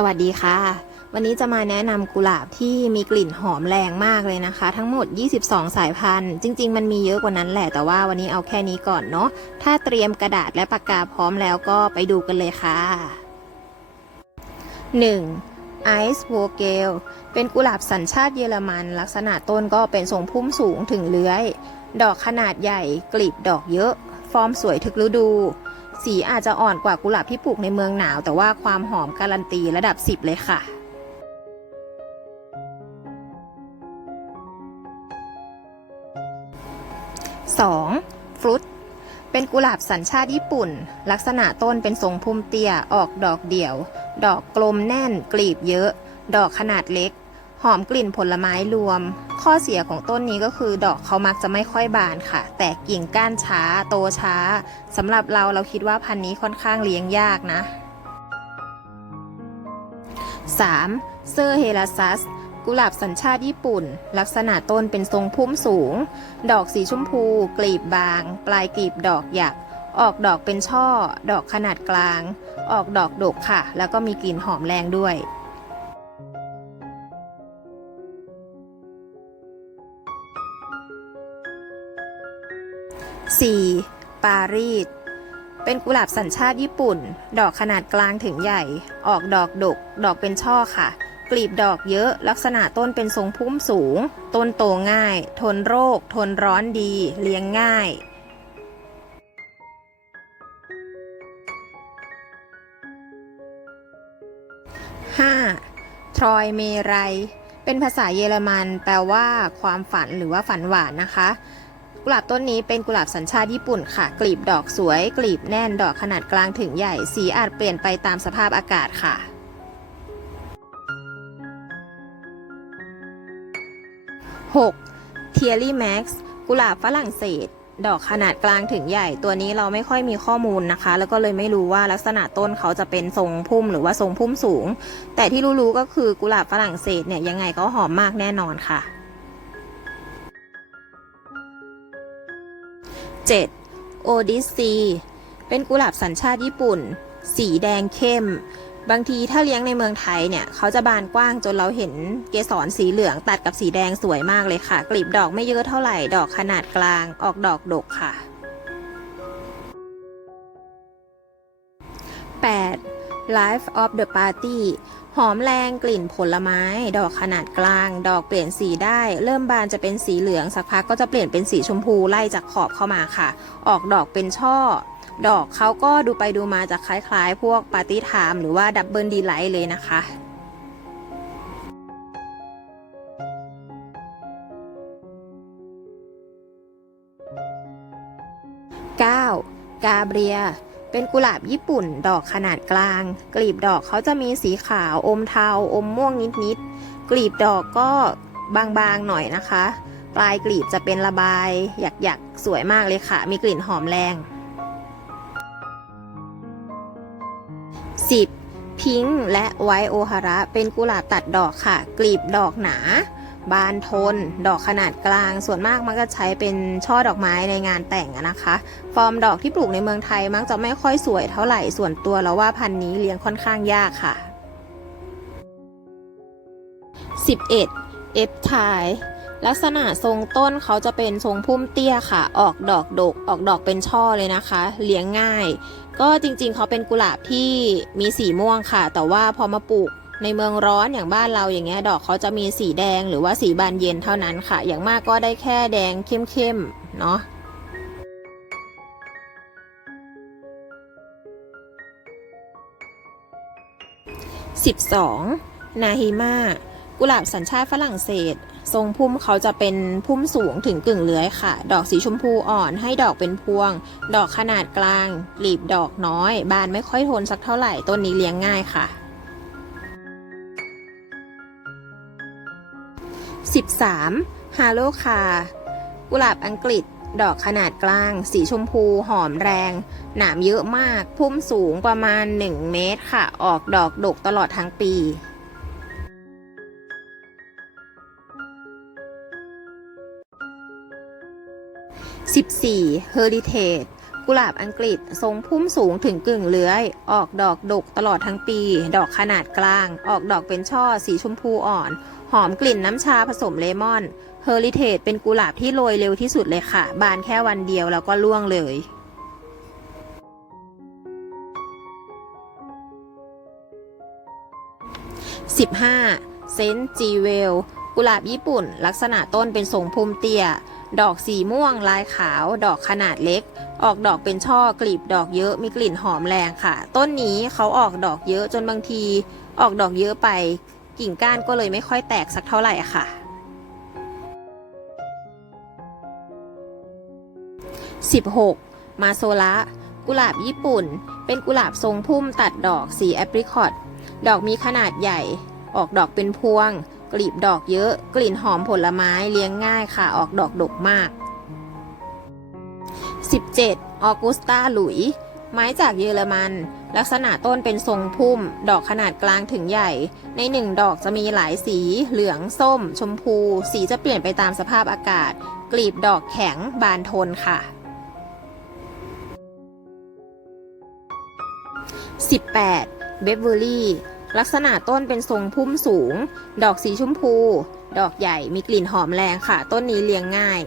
สวัสดีค่ะ วันนี้จะมาแนะนำกุหลาบที่มีกลิ่นหอมแรงมากเลยนะคะ ทั้งหมด 22 สายพันธุ์ จริง ๆ มันมีเยอะกว่านั้นแหละ แต่ว่าวันนี้เอาแค่นี้ก่อนเนาะ ถ้าเตรียมกระดาษและปากกาพร้อมแล้วก็ไปดูกันเลยค่ะ 1. Ice v o g e l เป็นกุหลาบสัญชาติเยอรมัน ลักษณะต้นก็เป็นทรงพุ่มสูงถึงเลื้อย ดอกขนาดใหญ่กลีบดอกเยอะ ฟอร์มสวยทุกฤดู สีอาจจะอ่อนกว่ากุหลาบที่ปลูกในเมืองหนาว แต่ว่าความหอมการันตีระดับ 10 เลยค่ะ 2. ฟรุตเป็นกุหลาบสัญชาติญี่ปุ่น ลักษณะต้นเป็นทรงพุ่มเตี้ย ออกดอกเดี่ยว ดอกกลมแน่น กลีบเยอะ ดอกขนาดเล็ก หอมกลิ่นผลไม้รวม ข้อเสียของต้นนี้ก็คือดอกเขามักจะไม่ค่อยบานค่ะ แต่กิ่งก้านช้า โตช้าสำหรับเราเราคิดว่าพันธุ์นี้ค่อนข้างเลี้ยงยากนะ 3. เซอร์เฮลาซัส กุหลาบสัญชาติญี่ปุ่น ลักษณะต้นเป็นทรงพุ่มสูง ดอกสีชมพู กลีบบาง ปลายกลีบดอกหยัก ออกดอกเป็นช่อ ดอกขนาดกลาง ออกดอกดกค่ะ แล้วก็มีกลิ่นหอมแรงด้วย 4. ปารีส เป็นกุหลาบสัญชาติญี่ปุ่น ดอกขนาดกลางถึงใหญ่ ออกดอกดก ดอกเป็นช่อค่ะ กลีบดอกเยอะ ลักษณะต้นเป็นทรงพุ่มสูง ต้นโตง่าย ทนโรค ทนร้อนดี เลี้ยงง่าย 5. ทรอยเมไรเป็นภาษาเยอรมัน แปลว่า ความฝันหรือว่าฝันหวานนะคะ กุหลาบต้นนี้เป็นกุหลาบสัญชาติญี่ปุ่นค่ะ กลีบดอกสวย กลีบแน่นดอกขนาดกลางถึงใหญ่ สีอาจเปลี่ยนไปตามสภาพอากาศค่ะ 6. เทียรี่แม็กซ์กุหลาบฝรั่งเศส ดอกขนาดกลางถึงใหญ่ ตัวนี้เราไม่ค่อยมีข้อมูลนะคะ แล้วก็เลยไม่รู้ว่าลักษณะต้นเขาจะเป็นทรงพุ่มหรือว่าทรงพุ่มสูง แต่ที่รู้ๆก็คือกุหลาบฝรั่งเศสเนี่ยยังไงก็หอมมากแน่นอนค่ะ 7. โอดิซี เป็นกุหลาบสัญชาติญี่ปุ่น สีแดงเข้ม บางทีถ้าเลี้ยงในเมืองไทยเนี่ย เขาจะบานกว้างจนเราเห็นเกสรสีเหลืองตัดกับสีแดงสวยมากเลยค่ะ กลีบดอกไม่เยอะเท่าไหร่ ดอกขนาดกลาง ออกดอกดกค่ะ 8. Life of the Party หอมแรงกลิ่นผลไม้ ดอกขนาดกลาง ดอกเปลี่ยนสีได้ เริ่มบานจะเป็นสีเหลืองสักพักก็จะเปลี่ยนเป็นสีชมพูไล่จากขอบเข้ามาค่ะ ออกดอกเป็นช่อ ดอกเขาก็ดูไปดูมาจะคล้ายๆ พวกปาร์ตี้ไทม์หรือว่าดับเบิลดีไลท์เลยนะคะ 9. กาเบรีย เป็นกุหลาบญี่ปุ่นดอกขนาดกลาง กลีบดอกเขาจะมีสีขาวอมเทาอมม่วงนิดๆ กลีบดอกก็บางๆหน่อยนะคะ ปลายกลีบจะเป็นระบายหยักๆ สวยมากเลยค่ะ มีกลิ่นหอมแรง 10. พิงค์และไวโอฮาระ เป็นกุหลาบตัดดอกค่ะ กลีบดอกหนา บานทน ดอกขนาดกลาง ส่วนมากมักจะใช้เป็นช่อดอกไม้ในงานแต่งนะคะ ฟอร์มดอกที่ปลูกในเมืองไทยมักจะไม่ค่อยสวยเท่าไหร่ ส่วนตัวแล้วว่าพันธุ์นี้เลี้ยงค่อนข้างยากค่ะ 11. เอฟทายลักษณะทรงต้นเขาจะเป็นทรงพุ่มเตี้ยค่ะ ออกดอกดก ออกดอกเป็นช่อเลยนะคะ เลี้ยงง่าย ก็จริงๆ เขาเป็นกุหลาบที่มีสีม่วงค่ะ แต่ว่าพอมาปลูก ในเมืองร้อนอย่างบ้านเราอย่างเงี้ยดอกเขาจะมีสีแดงหรือว่าสีบานเย็นเท่านั้นค่ะ อย่างมากก็ได้แค่แดงเข้มๆเนาะ 12. นาฮิมากุหลาบสัญชาติฝรั่งเศส ทรงพุ่มเขาจะเป็นพุ่มสูงถึงกึ่งเลื้อยค่ะ ดอกสีชมพูอ่อนให้ดอกเป็นพวง ดอกขนาดกลางกลีบดอกน้อย บานไม่ค่อยทนสักเท่าไหร่ ต้นนี้เลี้ยงง่ายค่ะ 13. ฮาโลคา กุหลาบอังกฤษ ดอกขนาดกลาง สีชมพู หอมแรง หนามเยอะมาก พุ่มสูงประมาณ 1 เมตรค่ะ ออกดอกดกตลอดทั้งปี 14. Heritage กุหลาบอังกฤษทรงพุ่มสูงถึงกึ่งเลื้อย ออกดอกดกตลอดทั้งปี ดอกขนาดกลาง ออกดอกเป็นช่อสีชมพูอ่อน หอมกลิ่นน้ำชาผสมเลมอนเฮอริเทจเป็นกุหลาบที่โรยเร็วที่สุดเลยค่ะ บานแค่วันเดียวแล้วก็ร่วงเลย 15. เซนจีเวล กุหลาบญี่ปุ่น ลักษณะต้นเป็นทรงพุ่มเตี้ย ดอกสีม่วงลายขาว ดอกขนาดเล็ก ออกดอกเป็นช่อกลีบดอกเยอะมีกลิ่นหอมแรงค่ะ ต้นนี้เขาออกดอกเยอะจนบางที ออกดอกเยอะไปกิ่งก้านก็เลยไม่ค่อยแตกสักเท่าไหร่ค่ะ 16. มาโซละกุหลาบญี่ปุ่น เป็นกุหลาบทรงพุ่มตัดดอกสีแอปริคอต ดอกมีขนาดใหญ่ ออกดอกเป็นพวง กลีบดอกเยอะ กลิ่นหอมผลไม้เลี้ยงง่ายค่ะออกดอกดกมาก 17. ออกุสตาหลุย ไม้จากเยอรมัน ลักษณะต้นเป็นทรงพุ่ม ดอกขนาดกลางถึงใหญ่ ในหนึ่งดอกจะมีหลายสี เหลือง ส้ม ชมพู สีจะเปลี่ยนไปตามสภาพอากาศ กลีบดอกแข็งบานทนค่ะ 18. เบเวอรี่ ลักษณะต้นเป็นทรงพุ่มสูง ดอกสีชมพู ดอกใหญ่มีกลิ่นหอมแรงค่ะ ต้นนี้เลี้ยงง่าย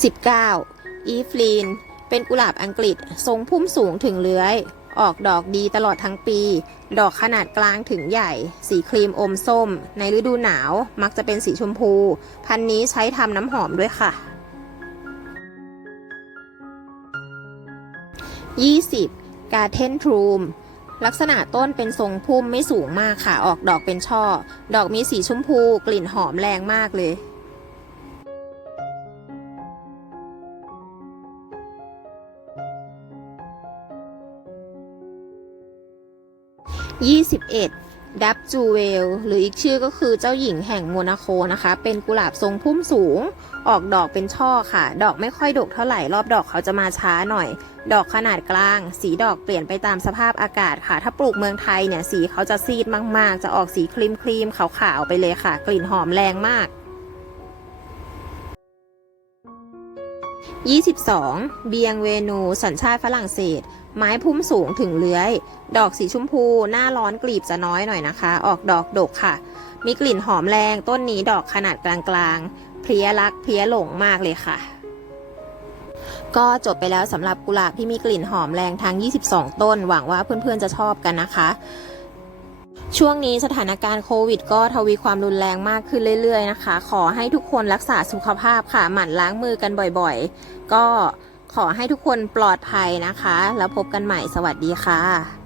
19. อีฟลีน เป็นกุหลาบอังกฤษ ทรงพุ่มสูงถึงเลื้อย ออกดอกดีตลอดทั้งปี ดอกขนาดกลางถึงใหญ่ สีครีมอมส้ม ในฤดูหนาว มักจะเป็นสีชมพู พันนี้ใช้ทำน้ำหอมด้วยค่ะ 20. กาเทนทรูมลักษณะต้นเป็นทรงพุ่มไม่สูงมากค่ะ ออกดอกเป็นช่อ ดอกมีสีชมพู กลิ่นหอมแรงมากเลย 21. ดับจูเวล หรืออีกชื่อก็คือเจ้าหญิงแห่งโมนาโคนะคะ เป็นกุหลาบทรงพุ่มสูง ออกดอกเป็นช่อค่ะ ดอกไม่ค่อยดกเท่าไหร่ รอบดอกเขาจะมาช้าหน่อย ดอกขนาดกลาง สีดอกเปลี่ยนไปตามสภาพอากาศค่ะ ถ้าปลูกเมืองไทยเนี่ยสีเขาจะซีดมากๆ จะออกสีครีมครีมๆขาวๆไปเลยค่ะ กลิ่นหอมแรงมาก 22. เบียงเวนู สัญชาติฝรั่งเศส ไม้พุ่มสูงถึงเลื้อย ดอกสีชมพู หน้าร้อนกลีบจะน้อยหน่อยนะคะ ออกดอกดกค่ะ มีกลิ่นหอมแรง ต้นนี้ดอกขนาดกลางๆ เพลียรักเพลียหลงมากเลยค่ะ ก็จบไปแล้วสำหรับกุหลาบที่มีกลิ่นหอมแรงทั้ง 22 ต้น หวังว่าเพื่อนๆจะชอบกันนะคะช่วงนี้สถานการณ์โควิด ก็ทวีความรุนแรงมากขึ้นเรื่อยๆนะคะ ขอให้ทุกคนรักษาสุขภาพค่ะ หมั่นล้างมือกันบ่อยๆ ก็ ขอให้ทุกคนปลอดภัยนะคะ แล้วพบกันใหม่สวัสดีค่ะ